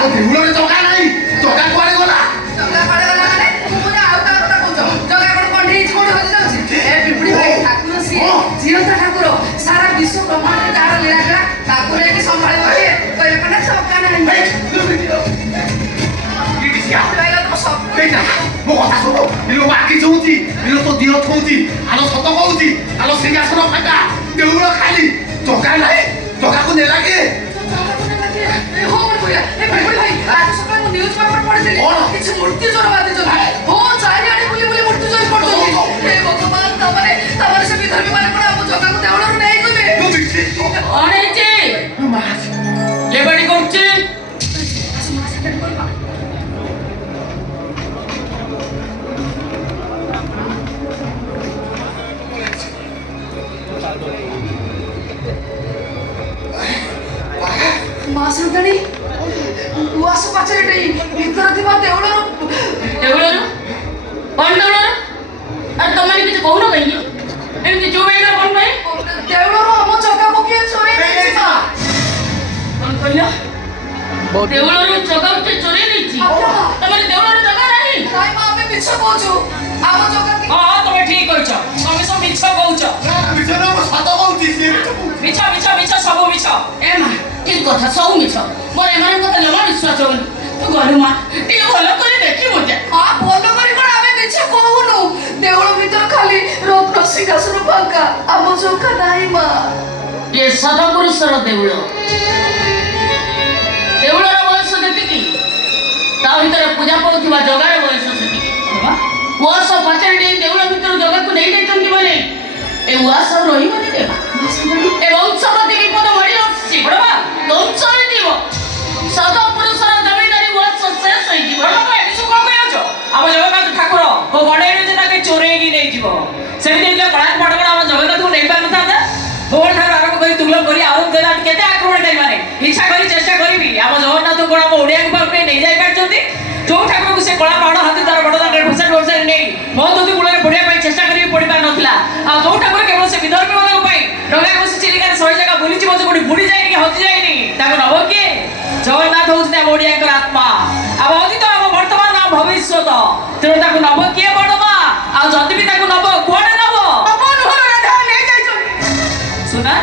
ଆଉ ଦେଉଳରେ ଜଗା ନାହିଁ। ଜଗା କୁଆଡେ ଗଲା? ଜଗା କୁଆଡେ ଗଲା ମାନେ ମୁଁ ଆଉ ତା କଥା କହୁଛ। ଜଗା କଣ କଣ୍ଢେଇ ହେଇଛି କୋଉଠି ହଜି ଯାଉଛି? ଏ ପିମ୍ପୁଡି ଭାଇ ଠାକୁର ସିଏ ଜିଅନ୍ତା ଠାକୁର ସାରା ବିଶ୍ୱ ବ୍ରହ୍ମାଣ୍ଡରେ ଯାହାର ଲୀଳା ଖେଳା ତାକୁ ନେଇକି ସମ୍ଭାଳିବ କିଏ? କହିଲେ କଣ ଜଗା ନାହିଁ। ମୋ କଥା ଶୁଣ। ଇଲୋ ବାକି ଯଉଛି, ଇଲୋ ତୋ ଦିହ ଥଉଛି, ଆଲୋ ସତ କହୁଛି, ଆଲୋ ସିଂହାସନ ଫାଙ୍କା, ଦେଉଳ ଖାଲି, ଜଗା ନାହିଁ। ଜଗାକୁ ନେଲା କିଏ? କିଛି ମୃତ୍ୟୁ ଜ୍ୱର ବାଧିଛନ୍ତି। ହଁ ଚାରିଆଡେ ବୁଲି ବୁଲି ମୃତ୍ୟୁ ଜ୍ୱର କରୁଛନ୍ତି। ହେ ଭଗବାନ, ତାପରେ ସେ ବିଧର୍ମୀ ମାନେ କଣ ଆମ ଜଗାକୁ ଦେଉଳରୁ ନେଇଗଲେ? କଣ ହେଇଛି? ଲେବାଡି କରୁଛି। ମା ସନ୍ତାଣୀ ଉଆସ ପାଚେରିଟେ ଭିତରେ ଥିବା ଦେଉଳରୁ ଦେଉଳରୁ କଣ ଦେଉଳରୁ? ଆରେ ତମମାନେ କିଛି କହୁନ କାହିଁକି? ଏମିତି ଚୁପ ହେଇଗଲ କଣ ପାଇଁ? ଦେଉଳରୁ ଆମ ଜଗାକୁ କିଏ ଚୋରେଇ ନେଇଛି ମା? କଣ କହିଲ? ଦେଉଳରୁ ଜଗାକୁ କିଏ ଚୋରେଇ ନେଇଛି? ତମେ ଦେଉଳରୁ ଜଗା ନାହିଁ? ନାଇଁ ମା, ଆମେ ମିଛ କହୁଛୁ। ଆମ ଜଗା ହଁ ତମେ ଠିକ କହିଛ। ତମେ ସବୁ ମିଛ କହୁଛ। ମିଛ ମିଛ ମିଛ ସବୁ ମିଛ। ଏ ମା ଠିକ କଥା, ସବୁ ମିଛ। ମୋର ଏମାନଙ୍କ କଥା ଜମା ବିଶ୍ୱାସ ହଉନି। ତୁ ଗଲୁ ମା, ଟିକେ ଭଲ କରି ଦେଖିବୁ ଯା। ହଁ ଭଲ କରି କଣ ଆମେ ମିଛ କହୁନୁ। ଦେଉଳ ଭିତରେ ଖାଲି ରତ୍ନ ସିଂହାସନ ଫାଙ୍କା, ଆମ ଜଗା ନାହିଁ ମା। ଏ ସଦପୁରୁଷର ଦେଉଳ। ଦେଉଳର ବୟସ ଯେତିକି, ତା ଭିତରେ ପୂଜା ପାଉଥିବା ଜଗାର ବୟସ ସେତିକି। ଉଆସ ପାଚେରି ଡେଇଁ ଦେଉଳ ଭିତରୁ ଜଗାକୁ ନେଇ ଯାଇଛନ୍ତି ମାନେ ଏ ଉଆସ ରହିବନି ରେ ମା। ଏ ବଂଶପତି ବିପଦ ମଳି ଆସୁଛି। ବଡ଼ମା ଧ୍ୱଂସ ହେଇଯିବ। ସଦପୁରୁଷର ଜମିଦାରୀ ଉଆସ ଶେଷ ହେଇଯିବ। ବଡ଼ମା ଏଠି ସବୁ କଣ କହିଯାଉଛ? ଆମ ଜଗନ୍ନାଥ ଠାକୁର ଓ ଗଡ଼େଇରେ ଯେ ତାକେ ଚୋରେଇକି ନେଇଯିବ। ସେମିତି ହେଇଥିଲେ କଳାକ ବଡ଼ଗଡ଼ ଆମ ଜଗନ୍ନାଥକୁ ନେଇପାରିନଥାନ୍ତା। ମୋହନ ଠାରୁ ଆରମ୍ଭ କରି ତୁଗଲକ କରି ଆଉରଙ୍ଗଜେବ କେତେ ଆକ୍ରମଣକାରୀ ମାନେ ଇଚ୍ଛା କରି ଚେଷ୍ଟା କରିବି ଆମ ଜଗନ୍ନାଥକୁ କଣ ଆମ ଓଡ଼ିଆକୁ ପାଖରେ ନେଇ ଯାଇପାରିଛନ୍ତି? ଯୋଉ ଠାକୁରକୁ ସେ କଳା ପାହାଡ଼ ହାତୀ ତାର ବଡ଼ ଦାଣ୍ଡରେ ଘୋଷାରି ନେଇ ମହୋଦଧି କୂଳରେ ପଡ଼ିବା ପାଇଁ ଚେଷ୍ଟା କରିବି ପଡ଼ିପାରିନଥିଲା। ଆଉ ଯୋଉ ଠାକୁର କେବଳ ସେ ବିଧର୍ମୀ ମାନଙ୍କ ପାଇଁ ଡଙ୍ଗା ବସି ଚିଲିକାରେ 100 ଜାଗା ବୁଲିଯିବ, ଯେ କୋଉଠି ବୁଡ଼ି ଯାଇନି କି ହଜି ଯାଇନି, ତାକୁ ନବ କିଏ? ଜଗନ୍ନାଥ ହଉଛନ୍ତି ଆମ ଓଡ଼ିଆଙ୍କର ଆତ୍ମା। ଆମ ଅତୀତ, ଆମ ବର୍ତ୍ତମାନ, ଆମ ଭବିଷ୍ୟତ। ତେଣୁ ତାକୁ ନବ କିଏ ବଡ଼ମା? ଆଉ ଯଦି ବି ତାକୁ ନବ କୁଆଡ଼େ ନବ? ସୁନା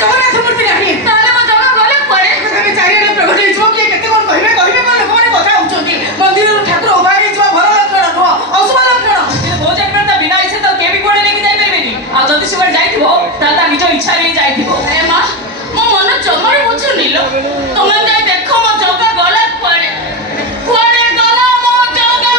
ଜଗନ୍ନାଥ ମୂର୍ତ୍ତି ନାହିଁ। ତାହେଲେ ମୋ ଜଗା ଗଲେ କୁଆଡ଼େ? ଚାରିଆଡ଼େ ପ୍ରଗଟ ହେଇଯିବ। କିଏ କେତେ କଣ କହିବେ କଣ ଲୋକମାନେ କଥା ହଉଛନ୍ତି। ମନ୍ଦିରରୁ ଠାକୁର ଉଭା ହେଇଯିବ, ଭଲ ଲକ୍ଷଣ ନୁହଁ, ଅଶୁଭ ଲକ୍ଷଣ। ମୋ ଜନ୍ମରେ ତା ବିନା ଇଚ୍ଛା ତ କେହି ବି କୁଆଡ଼େ ନେଇକି ଯାଇପାରିବେନି। ଆଉ ଯଦି ସେ କୁଆଡ଼େ ଯାଇଥିବ ତାହେଲେ ତା ନିଜ ଇଚ୍ଛାରେ ହିଁ ଯାଇଥିବ। ଏ ମା, ମୋ ମନ ଜମାରୁ ବୁଝୁନି ଲୋ। ତମେ ଯାଇ ଦେଖ ମୋ ଜଗା ଗଲା କୁଆଡ଼େ। କୁଆଡ଼େ ଗଲା ମୋ ଜଗା?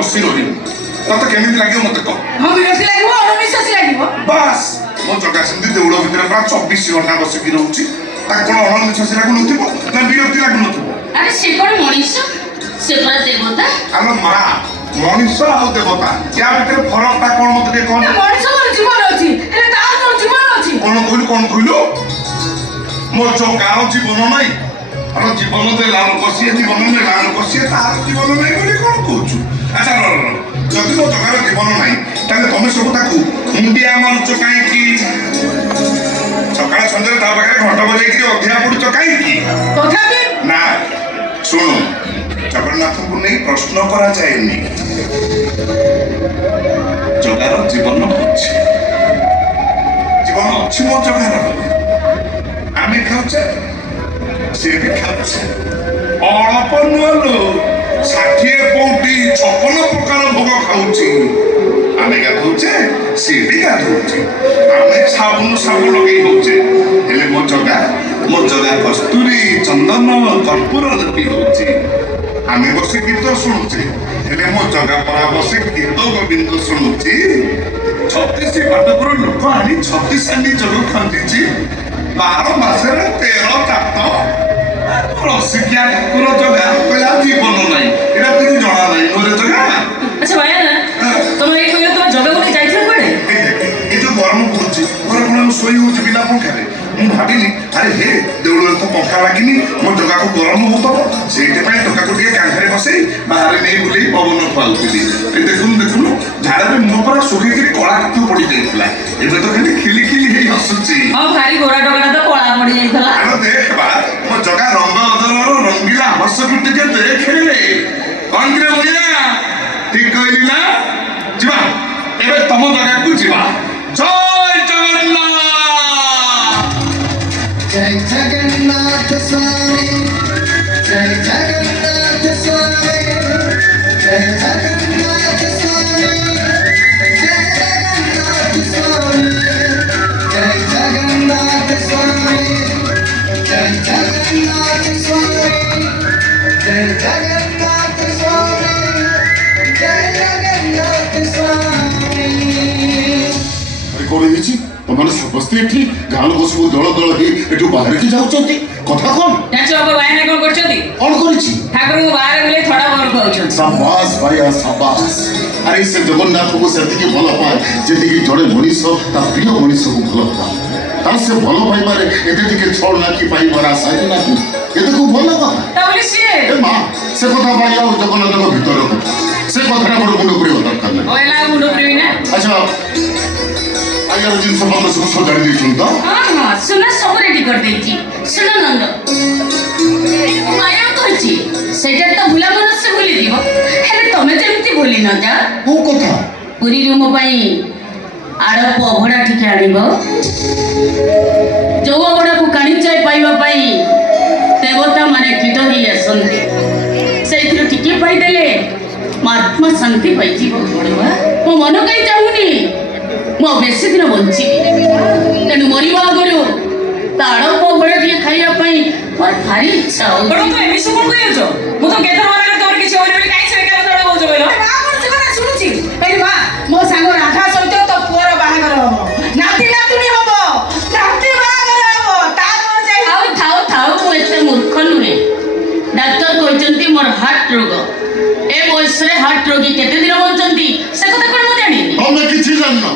ବସି ରହିବୁ ତତେ କେମିତି ଲାଗିବ ମତେ କହ। ହଁ ବିରକ୍ତି ଲାଗିବ, ଅଣନିଶ୍ୱାସୀ ଲାଗିବ। ବାସ୍ ମୋ ଜଗା ସେମିତି ଦେଉଳ ଭିତରେ ପ୍ରାୟ 24 ଘଣ୍ଟା ବସିକି ରହୁଛି। ତାକୁ କଣ ଅଣନିଶ୍ୱାସୀ ଲାଗୁନଥିବ ନା ବିରକ୍ତି ଲାଗୁନଥିବ? ଆରେ ସେ କଣ ମଣିଷ? ସେ ପରା ଦେବତା। ଆଲୋ ମା, ମଣିଷ ଆଉ ଦେବତା ୟା ଭିତରେ ଫରକଟା କଣ ମତେ ଟିକେ କହ। ମଣିଷଙ୍କର ଜୀବନ ଅଛି, ହେଲେ ତାର କଣ ଜୀବନ ଅଛି? କଣ କହିଲୁ? ମୋ ଜଗାର ଜୀବନ ନାହିଁ। ଆମ ଜୀବନ ଦେଲା ଲୋକ ସିଏ, ଜୀବନ ନେଲା ଲୋକ ସିଏ, ତାର ଜୀବନ ନାହିଁ ବୋଲି କଣ କହୁଛୁ? ଆଚ୍ଛା ଯଦି ମୋ ଜଗାର ଜୀବନ ନାହିଁ ତାହେଲେ ତମେ ସବୁ ତାକୁ ମୁଣ୍ଡିଆ ମାରୁଛ କାହିଁକି? ସକାଳ ସନ୍ଧ୍ୟାରେ ତା ପାଖରେ ଘଣ୍ଟ ବଜେଇକି ଅଧିଆ ପଡୁଛ କାହିଁକି? ତଥାପି ନା ଶୁଣୁ, ଜଗନ୍ନାଥଙ୍କୁ ନେଇ ପ୍ରଶ୍ନ କରାଯାଏନି। ଜଗାର ଜୀବନ ଅଛି, ଜୀବନ ଅଛି ମୋ ଜଗାର। ଆମେ ଖାଉଛେ, ସେ ବି ଖାଉଛେ। ଅଳ୍ପ ନୁହଁ, 60 ପଉଟି 56 ପ୍ରକାର ଭୋଗ ଖାଉଛି। ଆମେ ଗାଧଉଛେ, ସେ ବି ଗାଧଉଛି। ଆମେ ସାବୁନ ଲଗେଇ ହଉଛେ, ହେଲେ ମୋ ଜଗା ମୋ ଜଗା କସ୍ତୁରୀ ଚନ୍ଦନ କର୍ପୂର ଲିପି ହଉଛି ଆମେ ବସି ଗୀତ ଶୁଣୁଛେ ହେଲେ ମୋ ଜଗା ପରା ବସି ଗୀତ ଗୋବିନ୍ଦ ଶୁଣୁଛି 36 ପାଟପୁର ଲୋକ ଆଣି 36 ହାଣ୍ଡି ଯୋଗ ଖଞ୍ଜିଛି 12 ମାସରେ 13 ଚାତ ରସିକିଆ ଠାକୁର ଜଗା କହିଲା ଜୀବନ ନାହିଁ ଏଇଟା କିଛି ଜଣା ନାହିଁ ନୁହେଁ ଜଗା ଆଚ୍ଛା ଭାଇ ନା ତମେ ଏଇ କହିଲ ତମ ଜଗା ଗୋଟେ ଯାଇଥିଲ କୁଆଡେ? ଏ ଯୋଉ ଗରମ କରୁଛି ଘରେ କଣ ଶୋଇ ହଉଛି ବିନା ପଙ୍ଖାରେ ମୁଁ ଭାବିଲି ଆରେ ହେ ଦେଉଳରେ ତ ପଙ୍ଖା ଲାଗିନି ମୋ ଜଗାକୁ ଗରମ ହଉଥିବ ସେଇଥିପାଇଁ ଟୋକାକୁ ଟିକେ କାନ୍ଧରେ ବସେଇ ବାହାରେ ନେଇ ବୁଲେଇ ପବନ ଖୁଆଉଥିଲି ଦେଖୁନୁ ଝାଳରେ ମୁହଁ ପରା ଶୁଖିକିରି କଳା କାଠ ପଡି ଯାଇଥିଲା ଏବେ ତ ଖାଲି ଖିଲି ଖିଲି ହେଇ ହସୁଛି ହଁ ଭାରି ଗୋରା ଟୋକାଟା ତ କଳା ପଡି ଯାଇଥିଲା। ଆଗ ଦେଖ ବା ମୋ ଜଗା ରଙ୍ଗ ଅଦରର ରଙ୍ଗିଲା ହସକୁ ଟିକେ ଦେଖେ କଣ କିରେ ବଢିଆ ଠିକ କହିଲି ନା ଯିବା ଏବେ ତମ ଜାଗାକୁ ଯିବା ଜୟ ଜଗନ୍ନାଥ जय जगन्नाथ स्वामी जय जगन्नाथ स्वामी जय जगन्नाथ स्वामी जय जगन्नाथ स्वामी जय जगन्नाथ स्वामी जय जगन्नाथ स्वामी जय जगन्नाथ स्वामी जय जगन्नाथ स्वामी कौन ହେଇଛି ତମାନେ ସମସ୍ତେ ଏଠି ଗାଁ ଲୋକ ସବୁ ଦଳ ଦଳ ହେଇ ଏଠୁ ବାହାରିକି ଯାଉଛନ୍ତି କଥା କଣ ଜାଣିଛ ବାବା ଭାଇନା କଣ କରୁଛନ୍ତି? କଣ କରିଛି ଠାକୁରଙ୍କୁ ବାହାରେ ବୁଲେଇ ଥଡା ବରକୁ ଆଉଛନ୍ତି। ସାବାସ ଭାଇଆ ସାବାସ ଆରେ ସେ ଜଗନ୍ନାଥଙ୍କୁ ସେତିକି ଭଲ ପାଏ ଯେତିକି ଜଣେ ମଣିଷ ତା ପ୍ରିୟ ମଣିଷକୁ ଭଲ ପାଏ ତାର ସେ ଭଲ ପାଇବାରେ ଏତେ ଟିକେ ଛଳ ନାକି ପାଇବାର ଆଶା ହିଁ ନାହିଁ ଏତେକୁ ଭଲ କଥା ତା ବୋଲି ସିଏ ଏ ମା ସେ କଥା ଭାଇ ଆଉ ଜଗନ୍ନାଥଙ୍କ ଭିତର କଥା ସେ କଥାଟା ମୋର ମୁଣ୍ଡ ଉପରେ ଦରକାର ନାହିଁ ଓଏଲା ମୁଣ୍ଡ ପ୍ରେମୀ ନା ଆଚ୍ଛା ଆଜ୍ଞା ଜିନିଷ ପତ୍ର ସବୁ ସଜାଡ଼ି ଦେଇଛନ୍ତି ତ ହଁ ସୁନା ସବୁ ରେଡି କରିଦେଇଛି ଶୁଣ ନନ୍ଦ ମାୟା କହିଛି ସେଇଟା ତ ଭୁଲା ମନସ୍ୟ ଭୁଲିଯିବ ହେଲେ ତମେ ଯେମିତି ଭୁଲି ନ ଯା କୋଉ କଥା ପୁରୀରୁ ମୋ ପାଇଁ ଆଡ଼ପ ଅଭଡ଼ା ଟିକେ ଆଣିବ ଯୋଉ ଅଭଡ଼ାକୁ କାଣିଚାଇ ପାଇବା ପାଇଁ ଦେବତା ମାନେ କୀଟ ହେଇ ଆସନ୍ତି ସେଇଥିରୁ ଟିକେ ପାଇଦେଲେ ମୋ ଆତ୍ମା ଶାନ୍ତି ପାଇଯିବ ମୋ ମନ କାହିଁ ଚାହୁଁନି ମୁଁ ବେଶୀ ଦିନ ବଞ୍ଚିବି ତେଣୁ ମରିବା ଆଗରୁ ତା ଆଡ଼ପ ଅଭଡ଼ା ଟିକେ ଖାଇବା ପାଇଁ ମୋର ଭାରି ଇଚ୍ଛା ହଉଛି। ତମେ ଏମିତି କଣ କହିଛ? ମୁଁ ତ କେତେ ଥର ମନା ତମର କିଛି ହବନି ବୋଲି କାହିଁ ସେ କାମ ତଳେ କହୁଛ କହିଲ? ଶୁଣୁଛି ଏଇ ମା ମୋ ସାଙ୍ଗ ରାଧା ସହିତ ତୋ ପୁଅର ବାହାଘର ହବ ନାତି ନାତୁଣୀ ହବ ନାତି ବାହାଘର ହବ ତା କଣ ଯାଇ ଥାଉ ଥାଉ ଥାଉ ମୁଁ ଏତେ ମୂର୍ଖ ନୁହେଁ ଡାକ୍ତର କହିଛନ୍ତି ମୋର ହାର୍ଟ ରୋଗ ଏ ବୟସରେ ହାର୍ଟ ରୋଗୀ କେତେ ଦିନ ବଞ୍ଚନ୍ତି ସେ କଥା କଣ ମୁଁ ଜାଣିନି ତମେ କିଛି ଜାଣିନ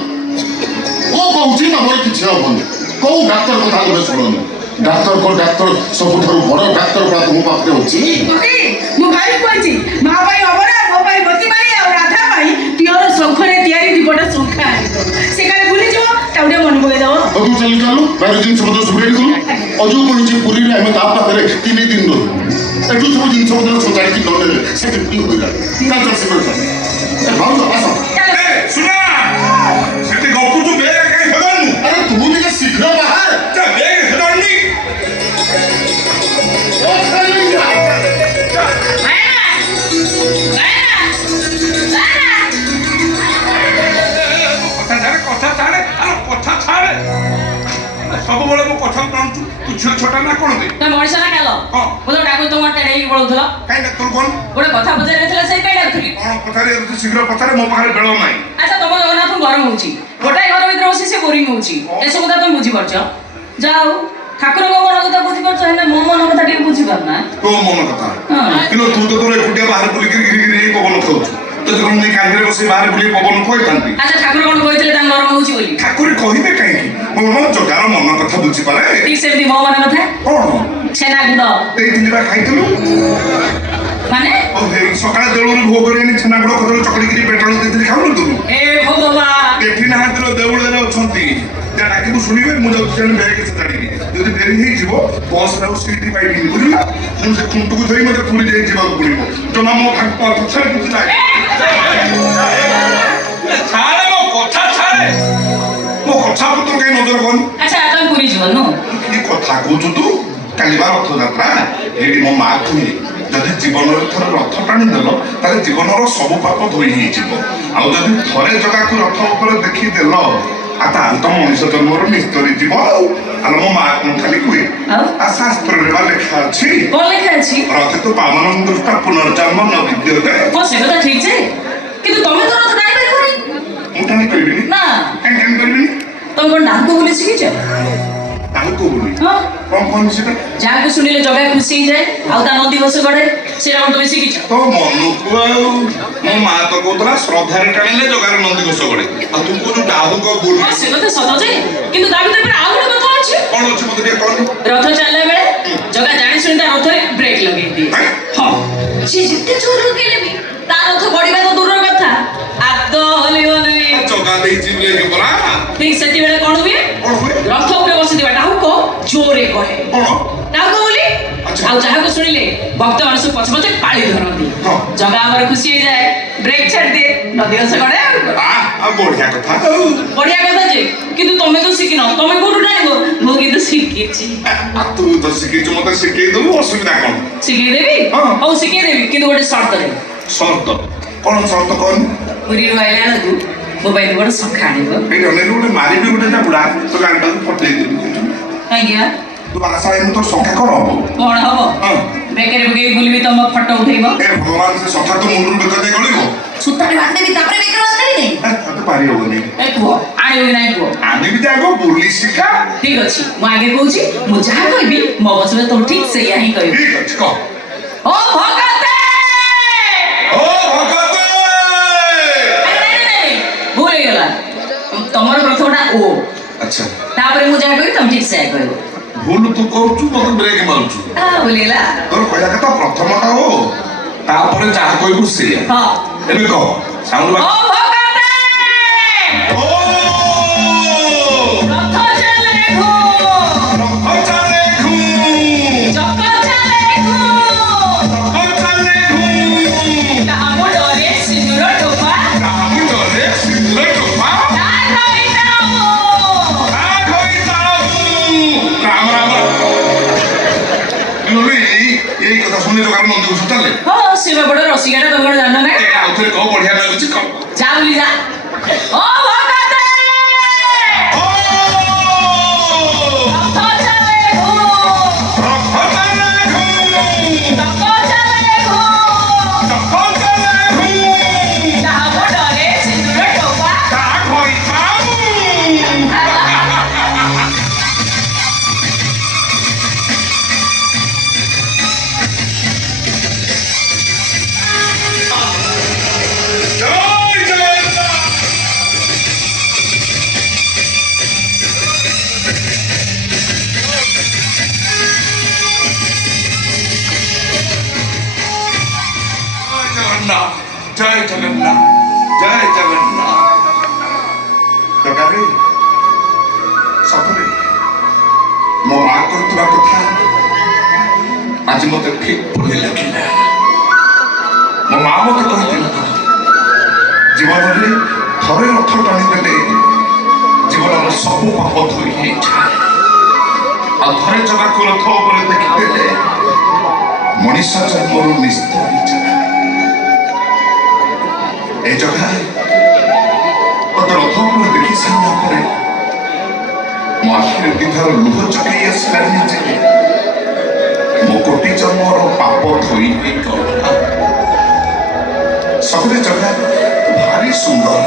ମୁଁ କହୁଛି ତମର କିଛି ହବନି କୋଉ ଡାକ୍ତର କଥା ଗୋଟେ ଶୁଣନି ଡାକ୍ତର ସବୁଠାରୁ ବଡ ଡାକ୍ତର ପୁରା ତୁମ ପାଖରେ ଅଛି ଓକେ ମୁଁ ଭାଇ କହିଛି ମା ପାଇଁ ଅବରା ମୋ ପାଇଁ ବତି ମାରି ଆଉ ରାଧା ପାଇଁ ପିଓର ଶଙ୍ଖରେ ତିଆରି ଦୀପଟା ଶଙ୍ଖା ଆଣିବ ସେ କାଳେ ଭୁଲିଯିବ ତାକୁ ଟିକେ ମନେ ପକେଇ ଦବ ତୁ ଚାଲୁ ତାର ଜିନିଷ ପତ୍ର ସବୁ ରେଡି କଲୁ ଅଜୁ କହିଛି ପୁରୀରେ ଆମେ ତା ପାଖରେ 3 ଦିନ ରହିବୁ ଏଠୁ ସବୁ ଜିନିଷ ପତ୍ର ସଜାଡ଼ିକି ନ ନେଲେ ସେଠି ପୁରୀ ହୋଇଗଲା ଚାଲ ସେ କରି ଭାଉଜ ଆସ ଶୁଣା ସେଠି ଗପୁଛୁ ବେଗ କାହିଁ ହେବାନୁ ଆରେ ତୁ ଟିକେ ଶୀଘ୍ର ବାହାର ବେଗ ହେବାନି କଥା ଛାଡେ ସବୁବେଳେ ମୋ କଥା ଟାଣୁଛୁ ତୁ ଝିଅ ଛୋଟା ନା କଣ ବେ ତମେ ମଣିଷ ନା କାଲ ହଁ। ମୁଁ ତ ଡାକୁ ତମ ଟେଡେଇକି ପଳଉଥିଲ କାହିଁ ଡାକ୍ତର କଣ ଗୋଟେ କଥା ପଚାରିଥିଲା ସେଇ ପାଇଁ ଡାକୁଥିଲି କଣ କଥାରେ ଶୀଘ୍ର କଥାରେ ମୋ ପାଖରେ ବେଳ ନାହିଁ ଆଚ୍ଛା ତମ ଜଗନ୍ନାଥଙ୍କୁ ଗରମ ହଉଛି ଗୋଟାଏ ଘର ଭିତରେ ବସି ସେ ବୋରିଂ ହଉଛି ଏସବୁ କଥା ତମେ ବୁଝିପାରୁଛ ଯାଉ ଠାକୁରଙ୍କ ମନ କଥା ବୁଝିପାରୁଛ ହେଲେ ମୋ ମନ କଥା ଟିକେ ବୁଝିପାରୁନା ତୋ ମନ କଥା ହଁ। କିନ୍ତୁ ତୁ ତ ତୋର ଏକୁଟିଆ ବାହାରେ ବୁଲିକି ଗିରି ହେଇ ପବନ ଖାଉଛୁ ତୋତେ କଣ ନେଇ କାନ୍ଧରେ ବସି ବାହାରେ ବୁଲି ପବନ ଖୁଆଇଥାନ୍ତି ଆଚ୍ଛା ଠାକୁର କଣ କହିଥିଲେ ତାଙ୍କ ଗରମ ହଉଛି ବୋଲି ଠାକୁର କହିବେ କାହିଁକି ମୋ ଜଗାର ମନ କଥା ବୁଝିପାରେ ଠିକ ସେମିତି ମୋ ମନ କଥା କଣ ଛେନା ଗୁଡ ଦେଇଥିଲି ବା ଖାଇଥିଲୁ ମାନେ ସକାଳେ ଦେଉଳରୁ ଭୋଗରେ ଆଣି ଛେନା ଗୁଡ କଦଳୀ ଚକଡ଼ିକିରି ପେଟ୍ରୋଲ ଦେଇଥିଲି ଖାଉନଥିଲୁ ଏ ଭଗବାନ ଏଠି ନାହାନ୍ତି ଦେଉଳରେ ଅଛନ୍ତି ଯାହା ଡାକିବୁ ଶୁଣିବେ ମୁଁ ଯାଉଛି ସେଣେ ବ୍ୟାଗ ଛାଡ଼ିବି ଯଦି ଡେରି ହେଇଯିବ ବସ୍ରେ ଆଉ ସିଟ୍ ପାଇବିନି ବୁଝିଲା ମୁଁ ସେ ଖୁଣ୍ଟକୁ ଧରି ମୋତେ ପୁରୀ ଯାଇ ଯିବାକୁ ପଡ଼ିବ ଜମା ମୋ ପଛରେ କିଛି ନାହିଁ ଛାଡ଼େ ମୋ କଥା ଛାଡ଼େ ମୋ କଥା ପତ୍ର କାହିଁ ନଜର କନି ଆଚ୍ଛା ତମେ ପୁରୀ ଯିବ ନୁ କି କଥା କହୁଛୁ ତୁ କାଲି ବା ରଥଯାତ୍ରା ଏଇଠି ମୋ ମା କୁହେ ଯଦି ଜୀବନରେ ଥରେ ରଥ ଟାଣିଦେଲ ତାହେଲେ ଜୀବନର ସବୁ ପାପ ଧୋଇ ହେଇଯିବ ଆଉ ଯଦି ଥରେ ଜଗାକୁ ରଥ ଉପରେ ଦେଖିଦେଲ ଆଉ ତାହେଲେ ତ ମଣିଷ ଜନ୍ମରୁ ନିସ୍ତରୀ ଯିବ ଆଉ ମୋ ମା କଣ ଖାଲି କୁହେ আর শাস্ত্রে বা লেখা ଅଛି କଣ ଲେଖା ଅଛି ରଥେ ତ ପାବନ ଦୃଷ୍ଟା ପୁନର୍ଜନ୍ମ ନ ବିଦ୍ୟତେ ହଁ ସେ କଥା ଠିକ ଯେ କିନ୍ତୁ ତମେ ତ ରଥ ଟାଣିପାରିବନି ମୁଁ ଟାଣି ପାରିବିନି ନା କାହିଁ ଟାଣି ପାରିବିନି ତମେ କଣ ଡାଙ୍କୁ ବୋଲି ଶିଖିଛ ତାକୁ କହୁନି ହଁ କଣ କହନି ସେଟା ଯାହାକୁ ଶୁଣିଲେ ଜଗା ଖୁସି ହେଇଯାଏ ଆଉ ତା ନନ୍ଦୀ ଘୋଷ ଗଢେ ସେଇଟା କଣ ତମେ ଶିଖିଛ ତ ମନକୁ ଆଉ ମୋ ମା ତ କହୁଥିଲା ଶ୍ରଦ୍ଧାରେ ଟାଣିଲେ ଜଗାର ନନ୍ଦୀ ଘୋଷ ଗଡେ ଆଉ ତୁ କହୁଛୁ ଡାହୁକ ବୁଲି ହଁ ସେ କଥା ସତ ଯେ କିନ୍ତୁ ତା ଭିତରେ ପୁରା ଆଉ ଗୋଟେ କଥା ଅଛି କଣ ଅଛି ମତେ ଟିକେ କହନି ରଥ ଚାଲିଲା ବେଳେ ଜଗା ଜାଣି ଶୁଣି ତା ରଥରେ ବ୍ରେକ୍ ଲଗେଇ ଦିଏ ହଁ ସେ ଯେତେ ଜୋର ଲଗେଇଲେ ବି ତା ରଥ ଗଡିବା ତ ଦୂରର କଥା ଆଦ ହଲିବନି ଜଗା ଦେଇଛି ବ୍ରେକ୍ ପରା ଠିକ ସେତିବେଳେ କଣ ହୁଏ କଣ ହୁଏ ରଥ ଉପରେ ବସିଥିବା ଡାହୁକ ଜୋରେ କହେ କଣ ଡାହୁକ ବୋଲି ଆଚ୍ଛା। ଆଉ ଯାହାକୁ ଶୁଣିଲେ ଭକ୍ତମାନେ ସବୁ ପଛେ ପଛେ ପାଳି ଧରନ୍ତି ହଁ। ଜଗା ଆମର ଖୁସି ହେଇଯାଏ ବ୍ରେକ୍ ଛାଡି ଦିଏ ନଦୀ ଘୋଷ ଗଡେ ଆଉ ଆଉ ବଢିଆ କଥା ଆଉ ବଢିଆ କଥା ଯେ କିନ୍ତୁ ତମେ ତ ଶିଖିନ ତମେ କୋଉଠୁ ଜାଣିବ ମୁଁ କିନ୍ତୁ ଶିଖିଛି ଆଉ ତୁ ତ ଶିଖିଛୁ ମତେ ଶିଖେଇ ଦବୁ ଅସୁବିଧା କଣ ଶିଖେଇଦେବି ହଁ। ହଉ ଶିଖେଇଦେବି କିନ୍ତୁ ଗୋଟେ ସର୍ତ୍ତରେ ସର୍ତ୍ତ କଣ ସର୍ତ୍ତ କହନି ପୁରୀରୁ ଆଇଲା ବେଳକୁ ମୋ ପାଇଁ ଗୋଟେ ଶଙ୍ଖା ଆଣିବ ଏଇ ଅନେକ ଗୋଟେ ମାରିବି ଗୋଟେ ଚାପୁଡା ତ ଗାଡ଼ିଟାକୁ ଫଟେଇ ଦେବି କାହିଁକି ବା? ତୁ ଆଶା ଏମିତି ତ ସଂଖ୍ୟା କଣ ହବ କଣ ହବ ହଁ ବେକରେ ପକେଇ ବୁଲିବି ତମ ଫଟୋ ଉଠେଇବ ଏ ଭଗବାନ ସେ ସଂଖ୍ୟା ତ ମୁଣ୍ଡରୁ ବେକ ଯାଇ ଗଳିବ ସୂତାରେ ବାନ୍ଧିଦେବି ତାପରେ ବେକରେ ବାନ୍ଧିଦେବି ତତେ ପାରି ହବନି ଏ କୁହ ଆଣିବ କି ନାହିଁ କୁହ ଆଣିବି ଯେ ଆଗ ବୁଲି ଶିଖା ଠିକ ଅଛି ମୁଁ ଆଗେ କହୁଛି ମୁଁ ଯାହା କହିବି ମୋ ବସରେ ତମେ ଠିକ ସେଇଆ ହିଁ କହିବ ଠିକ ଅଛି କହ ଓ ଭଗତେ ଓ ଭଗତ ଭୁଲ ହେଇଗଲା ତମର ପ୍ରଥମଟା ଓ ଆଚ୍ଛା ତାପରେ ମୁଁ ଯାହା କହିବି ତମେ ଠିକ ସେଇଆ କହିବ ଭୁଲ ତୁ କରୁଛୁ ମତେ ବ୍ରେକ୍ ମାରୁଛୁ ଭୁଲ ହେଇଗଲା ତୋର କହିବା କଥା ପ୍ରଥମଟା ଓ ତାପରେ ଯାହା କହିବୁ ସେଇଆ ହଁ ଏବେ କହ ସାଉଣ୍ଡ ଓ ଭଗତେ ଓ ରଥ ଚାଲେ ଘୋ ଚାଲେ ଘୁ ଚକ ଚାଲେ ଘୋ ଚାଲେ ଘୁ ତା ମୁଣ୍ଡରେ ସିନ୍ଦୁର ଟୋପା ମୁଣ୍ଡରେ ସିନ୍ଦୁର ଟୋପା ତା ରହିଥାଉ ରାମ ରାମ ଏଇ କଥା ଶୁଣି ଜଗାର ନନ୍ଦୀ ଘୋଷ ଚାଲେ ହଁ ଶିବ ବଡ ରସିକାଟା ତମେ କଣ ଜାଣିନ ନା ଆଉଥରେ କହ ବଢିଆ ଲାଗୁଛି କହ ଯା ବୋଲି ଯା ଓ ଭଗତେ ଓ ରଥ ଚାଲେ ଘୋ ରଥ ଚାଲେ ଘୁ ଚକ ଚାଲେ ଘୋ ଚକ ଚାଲେ ଘୁ ତା ମୁଣ୍ଡରେ ସିନ୍ଦୁର ଟୋପା ତା କହିଥାଉ জয় জগন্নাথ জয় জগন্নাথ জয় জগন্নাথ জগারে সতরে ମୋ ମା କରୁଥିବା କଥା ଆଜି ମତେ ଠିକ ଭଳି ଲାଗିଲା ମୋ ମା ମତେ କହିଥିଲା ଜୀବନରେ ଥରେ ରଥ ଟାଣିଦେଲେ ଜୀବନର ସବୁ ପାପ ଧୋଇ ହେଇଯାଏ ଆଉ ଥରେ ଜଗାକୁ ରଥ ଉପରେ ଦେଖିଦେଲେ ମଣିଷ ଜନ୍ମରୁ ନିସ୍ତ ହେଇଯାଏ এই জଗା ମତେ ରଥ ଉପରେ ଦେଖି ସାରିଲା ପରେ ମୋ ଆଖିରେ ଦିଥର ଲୁହ ଚକେଇ ଆସିଲାନି ଯେ ମୋ କୋଟି ଜନ୍ମର ପାପ ଧୋଇ ହେଇଗଲା ସତରେ ଜଗା ଭାରି ସୁନ୍ଦର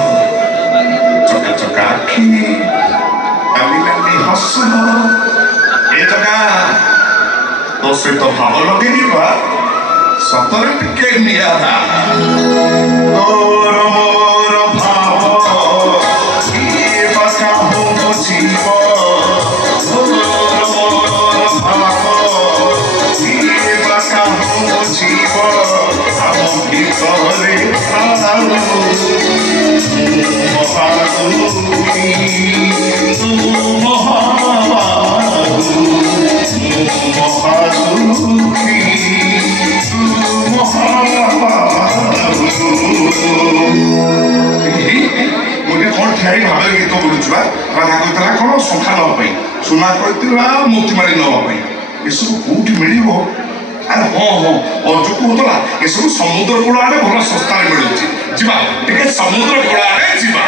ଚକା ଚକା ଆଖି ଲାଲି ଲାଲି ହସ ଏ ଜଗା ତୋ ସହିତ ଭାବ ଲଗେଇବା ସତରେ ଟିକେ ନିଆରା ତୋର ମୋର ଭାବ କିଏ ବାକା ବୁଝିବ ତୋର ମୋର ଭାବ କିଏ ବାକା ବୁଝିବ ଆମ ଭିତରେ ଗୋଟେ କଣ ଠିଆଇ ଭାବରେ ଗୀତ ବୋଲୁଛୁ ବା ରାଧା କହିଥିଲା କଣ ଶଙ୍ଖା ନେବା ପାଇଁ ସୁନା କହିଥିଲା ମୋତି ମାରି ନେବା ପାଇଁ ଏସବୁ କୋଉଠି ମିଳିବ ଆରେ ହଁ ହଁ ଅଜୁ କହୁଥିଲା ଏସବୁ ସମୁଦ୍ର କୂଳ ଆଡେ ଭଲ ଶସ୍ତାରେ ମିଳୁଛି ଯିବା ଟିକେ ସମୁଦ୍ର କୂଳ ଆଡେ ଯିବା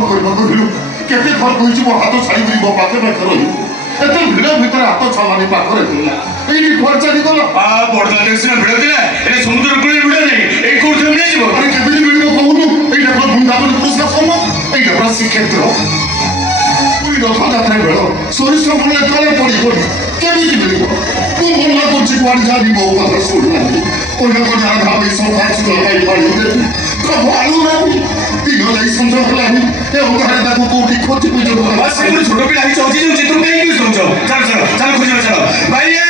କ'ଣ କରିବା କହିଲୁ କେତେ ଥର କହିଛି ମୋ ହାତ ଛାଡ଼ିକରି ମୋ ପାଖେ ପାଖେ ରହିବୁ ଏତେ ଭିଡ଼ ଭିତରେ ହାତ ଛାଡ଼ି ପାଖରେ ଥିଲା ଏଇଠି ଘର ଚାଲିଗଲା ବଡ଼ଦାଣ୍ଡରେ ସିନା ଭିଡ଼ ଥିଲା ଏ ସମୁଦ୍ର କୂଳରେ ଭିଡ଼ ନାହିଁ ଏଇ କୋଉଠି ମିଳିଯିବ ଆରେ କେମିତି ମିଳିବ କହୁନୁ ଏଇଟା ପୁରା ବୃନ୍ଦାବନ ପ୍ରଶାସନ ଏଇଟା ପୁରା ଶ୍ରୀକ୍ଷେତ୍ର ପୁରୀ ରଥଯାତ୍ରା ବେଳ ସୋରିଷ ଫୁଲେ ତଳେ ପଡ଼ିବନି କେମିତି ମିଳିବ ମୁଁ ମନା କରୁଛି କୁଆଡ଼େ ଯାବି ମୋ କଥା ଶୁଣୁନାହାନ୍ତି କହିଲା କ'ଣ ରାଧା ବି ସଫା ଲଗାଇ ପାଳିଦେବି ପ୍ରଭୁ ଆଳୁନାହାନ୍ତି ଦିନ ଯାଇ ସନ୍ଧ୍ୟା ହେଲାନି ଏ ଅଙ୍ଗାରେ ତାକୁ କୋଉଠି ଖୋଜି ପିଛ ସେ ଗୋଟେ ଛୋଟ ପିଲା ହେଇଛି ଅଛି ଯେଉଁ ଚିତ୍ର କାହିଁକି ଶୁଣୁଛ ଚାଲ ଚାଲ ଚାଲ ଖୋଜିବା ଚାଲ ଭାଇଆ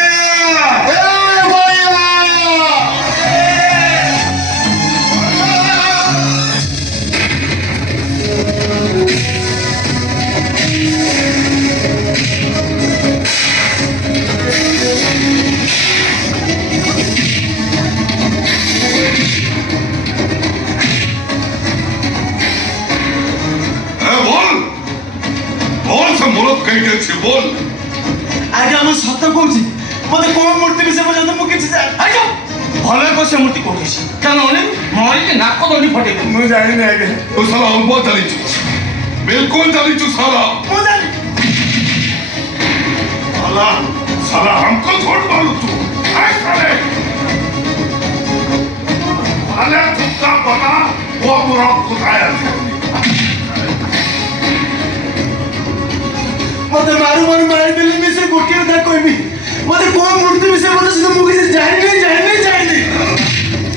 कहीं अच्छे बोल आगे हम सत कहूँ मत कौन मूर्ति विषय पର୍ଯ୍यন্ত ମୁଁ କିଛି ଆଜ୍ଞା ଭଲ କसे मूर्ति कोठी କାରଣ ମରିକି ନାକ ଦଣ୍ଡି ଫଟେଇ ଦେ ମୁଁ ଜାଣିନି ଆଜ୍ଞା ତୁ ସାଲା ଅଳ୍ପ ଚାଲିଛୁ ବିଲକୁଲ ଚାଲିଛୁ ସାଲା ମୁଁ ଜାଣି साला साला हमको छोड़ मालूम तू आए साले साले तुमका बना वो मुराद खुदाया मत मारू मारू मारी दिल्ली में से गोटी उठा कोई भी मत कौन मूर्ति विषय पता से मुझे किसी जाने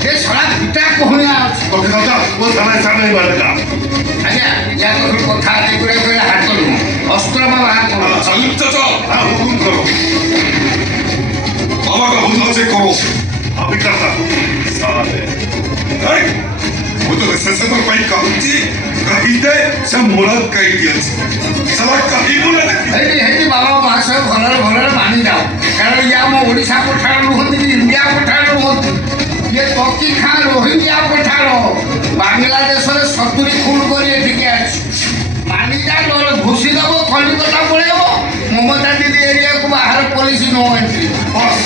ये साला पिता कहने तो खाता वो साला साले वाले का आज्ञा जाको कथा दे गुरे गुरे हाथ करू अस्त्र बाबा हाथ करू चल चाचा हाँ हुकुम करो बाबा का हुक्म से करो अभी करता साले नहीं वो तो ऐसे तो कोई कहती कहीं दे सब मुराद कहीं दिया साला कहीं बोला हेटी हेटी बाबा महाशय भलरे मानि जाओ कारण या मो ओडिशा कोठार रुहंती इंडिया कोठार रुहंती ये टर्की खान रोहिंग्या कोठार बांग्लादेश रे 70 खून करी एठिके अछि मानि जा नोर घुसी दबो कलिकता पळेबो ममता दीदी एरिया को बाहर पुलिस नो एंट्री बस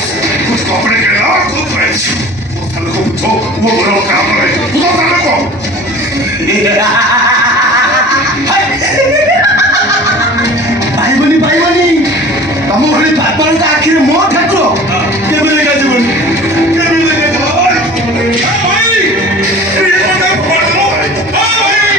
कुछ कपड़े के ना खुद रहे वो साले को पूछो वो बड़ा काम रहे तू तो साले को भाई बनी हम घरे बापार का आखिर मो ठाकुर केबे लेगा जीवन भाई ये तो पढ़ लो भाई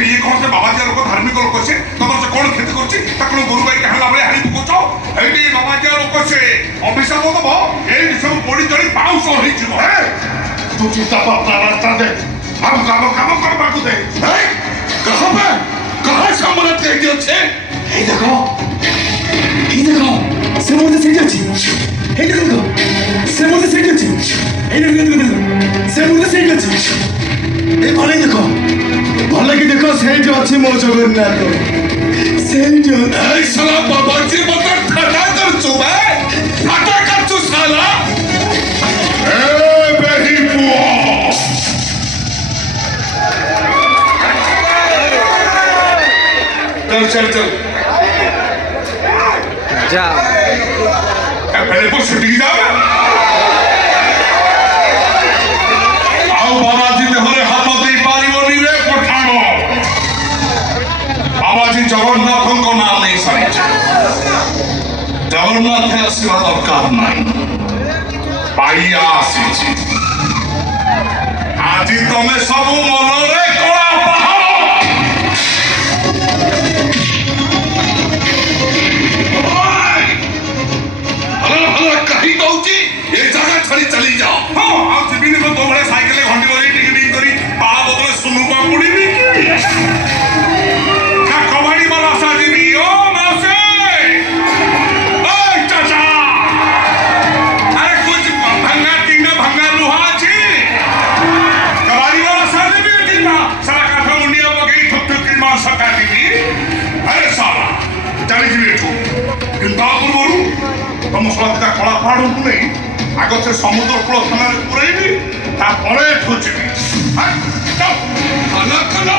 ये कौन से बाबा जी लोग धार्मिक लोग से तमर से कौन खेती करछि ताकनो गुरु भाई कहला बळे हारी पकोचो एटी बाबा जी लोग से अभिशाप दबो एई सब पड़ी चली पाउस होई जिवो हे तू चुपचाप अपना रास्ता दे हम काम कर बाकू दे हे कहां सामने के दियो छे এই দেখো সে মধ্যে সেট আছে এই দেখো সে মধ্যে সেট আছে এই দেখো সে মধ্যে সেট আছে এই ভালো দেখো সেইট আছে মো জগন্নাথ সেইট এই সালা বাবা जी मत ठाडा कर चुबे ठाडा कर चु साला ए बेही पुआ चल जा पहले पर छुट्टी जा आओ बाबा जी देहरे हाथ दे पारिबोनी रे पठाणो बाबा जी जगन्नाथ को नाम नहीं सरे जगन्नाथ है असला दरकार नहीं पाइया आसी आज तमे सब मन रे कला पहाड़ कहीं कहूची ये जगह छड़ी चली जाओ हाँ आप जीविनी को दो बड़े साइकिल घंटी वाली टिकटिंग करी पाला बदले सुनु पापुड़ी भी ना कबाड़ी वाला शादी भी ओ मासे ओए चाचा अरे कुछ भंगा टीना भंगा लोहा छी कबाड़ी वाला शादी भी टीना सारा काठा मुंडिया पकड़ी ठुक ठुक की मार सका दी अरे साला चली जीवे ठुक किंतु पूर्वरु तम सहित कला पाहाड़ को नहीं आग से समुद्र कूल थाना पुरैबी तापर खोजी खाना